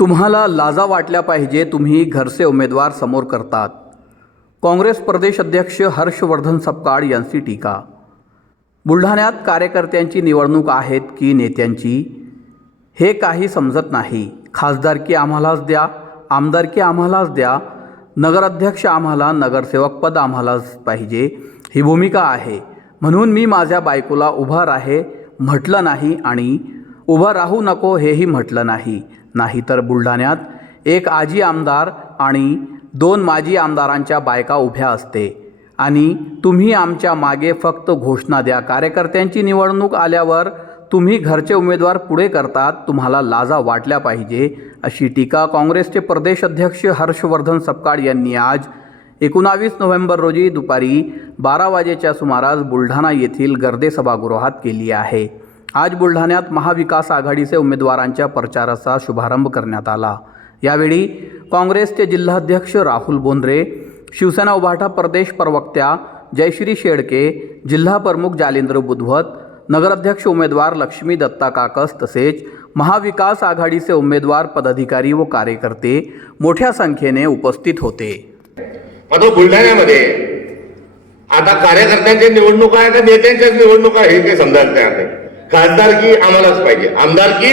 तुम्हाला लाजा वाटल्या पाहिजे तुम्ही घरचे उमेदवार समोर करतात. काँग्रेस प्रदेश अध्यक्ष हर्षवर्धन सपकाळ यांची टीका. बुलढाण्यात कार्यकर्त्यांची निवडणूक आहेत की नेत्यांची? हे काही समजत नाही. खासदारकी आम्हालाच द्या आमदारकी आम्हालाच द्या नगराध्यक्ष आम्हाला नगरसेवक पद आम्हालाच पाहिजे ही भूमिका आहे. म्हणून मी माझ्या बायकोला उभा राहे म्हटलं नाही आणि उभं राहू नको हेही म्हटलं नाही. नाहीतर बुलढाण्यात एक आजी आमदार आणि दोन माजी आमदारांच्या बायका उभ्या असते. आणि तुम्ही आमच्या मागे फक्त घोषणा द्या. कार्यकर्त्यांची निवडणूक आल्यावर तुम्ही घरचे उमेदवार पुढे करतात तुम्हाला लाजा वाटल्या पाहिजे अशी टीका काँग्रेसचे प्रदेश अध्यक्ष हर्षवर्धन सपकाळ यांनी आज एकोणावीस नोव्हेंबर रोजी दुपारी बारा वाजेच्या सुमारास बुलढाणा येथील गर्दे सभागृहात केली आहे. आज बुलढाण्यात महाविकास आघाडीचे उमेदवारांच्या प्रचाराचा शुभारंभ करण्यात आला. यावेळी काँग्रेसचे जिल्हाध्यक्ष राहुल बोंद्रे शिवसेना उभाटा प्रदेश प्रवक्त्या जयश्री शेडके जिल्हा प्रमुख जालेंद्र बुधवत नगराध्यक्ष उमेदवार लक्ष्मी दत्ता काकस तसेच महाविकास आघाडीचे उमेदवार पदाधिकारी व कार्यकर्ते मोठ्या संख्येने उपस्थित होते. आता बुलढाण्यामध्ये आता कार्यकर्त्यांच्या निवडणुका आहे का नेत्यांच्याच निवडणुका हे काही समजायला तयार नाही. खासदारकी आम्हालाच पाहिजे. आमदारकी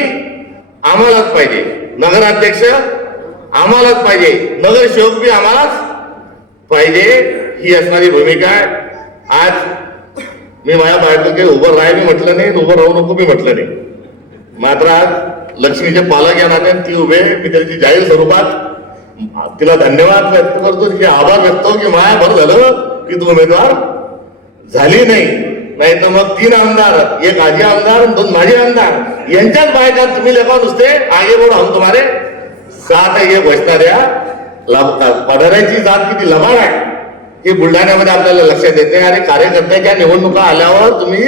आम्हालाच पाहिजे. नगराध्यक्ष आम्हालाच पाहिजे. नगरसेवक बी आम्हालाच पाहिजे. ही असणारी भूमिका आहे. आज मी माझ्या बायको काही उभं राहाय मी म्हटलं नाही उभं राहू नको मी म्हटलं नाही. मात्र आज लक्ष्मीचे पालक या नात्याने ती उभे मी त्याची जाहीर स्वरूपात तिला धन्यवाद व्यक्त करतो. हो की आभार व्यक्त की माया बरं झालं की तू उमेदवार झाली नाही. नाही तर मग तीन आमदार एक आजी आमदार दोन माजी आमदार. यांच्याच बायका तुम्ही लेखा नुसते आगे बोल हम तुम्हारे सात हे घोषणा पढाऱ्याची जात किती लबाड आहे. हे बुलढाण्यामध्ये आपल्याला लक्षात येते आणि कार्यकर्त्याच्या निवडणुका आल्यावर तुम्ही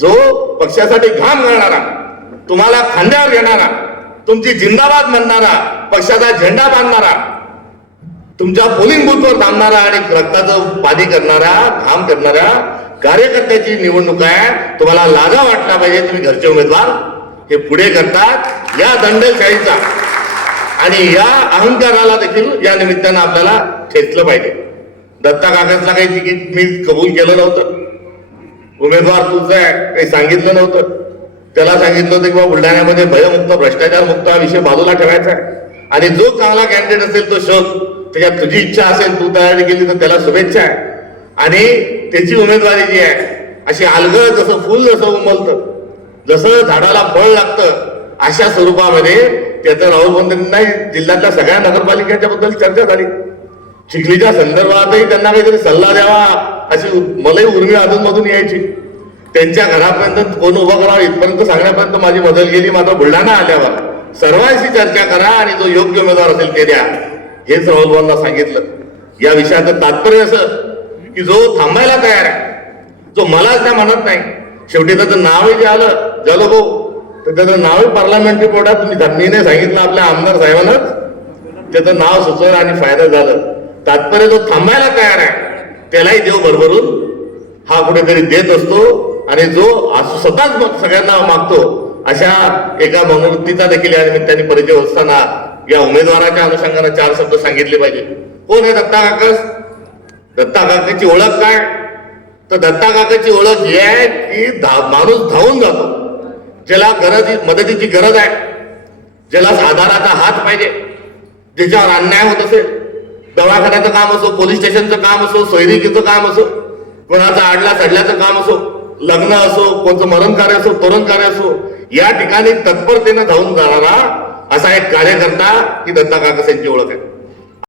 जो पक्षासाठी घाम घालणारा तुम्हाला खांद्यावर घेणारा तुमची जिंदाबाद म्हणणारा पक्षाचा झेंडा बांधणारा तुमच्या पोलिंग बूथवर थांबणारा आणि रक्ताचं पाणी करणारा घाम करणारा कार्यकर्त्याची निवडणूक आहे. तुम्हाला लाजा वाटला पाहिजे तुम्ही घरचे उमेदवार. हे पुढे करतात. या दंडशाहीचा आणि या अहंकाराला देखील या निमित्तानं आपल्याला ठेचलं पाहिजे. दत्ता कागजला काही तिकीट मी कबूल केलं नव्हतं. उमेदवार तुझं आहे काही सांगितलं नव्हतं. त्याला सांगितलं होतं की बाबा बुलढाण्यामध्ये भयमुक्त भ्रष्टाचार मुक्त हा विषय बाजूला ठेवायचा आहे. आणि जो चांगला कॅन्डिडेट असेल तो शोध. त्याच्यात तुझी इच्छा असेल तू तयारी केली तर त्याला शुभेच्छा आहे. आणि त्याची उमेदवारी जी आहे अशी अलगद जसं फुल जसं उमलतं जसं झाडाला फळ लागतं अशा स्वरूपामध्ये त्याचं राहुल गांधींना जिल्ह्यातल्या सगळ्या नगरपालिकांच्या बद्दल चर्चा झाली. चिखलीच्या संदर्भातही त्यांना काहीतरी सल्ला द्यावा अशी मलाही उर्मी अजूनमधून यायची. त्यांच्या घरापर्यंत कोण उभं करावं इथपर्यंत सांगण्यापर्यंत माझी मदत गेली मात्र बुलढाणा आल्यावर. सर्वांशी चर्चा करा आणि जो योग्य उमेदवार असेल ते द्या. हेच राहुल गांधींना सांगितलं. या विषयाचं तात्पर्य असं की जो थांबायला तयार आहे जो मलाच त्या म्हणत नाही शेवटी त्याचं नावही जे आलं झालं भाऊ तर त्याचं नावही पार्लमेंटरी बोर्डात तुम्ही सांगितलं आपल्या आमदार साहेबांनाच त्याचं नाव सुचवलं आणि फायदा झालं. तात्पर्य जो थांबायला तयार आहे त्यालाही देव भरभरून हा कुठेतरी देत असतो आणि जो स्वतःच मग सगळ्यांना मागतो अशा एका मनोवृत्तीचा देखील या निमित्ताने परिचय असताना या उमेदवाराच्या अनुषंगाने चार शब्द सांगितले पाहिजे. कोण आहे दत्ता काकस दत्ता काकाची ओळख काय? तर दत्ता काकाची ओळख ही आहे की धा माणूस धावून जातो. ज्याला गरज मदतीची गरज आहे. ज्याला आधाराचा हात पाहिजे. ज्याच्यावर अन्याय होत असेल. दवाखान्याचं काम असो पोलीस स्टेशनचं काम असो सैनिकीचं काम असो कोणाचा आडला चढल्याचं काम असो लग्न असो कोणतं मरण कार्य असो तरुण कार्य असो या ठिकाणी तत्परतेनं धावून जाणारा असा एक कार्यकर्ता ही दत्ता काकस यांची ओळख आहे.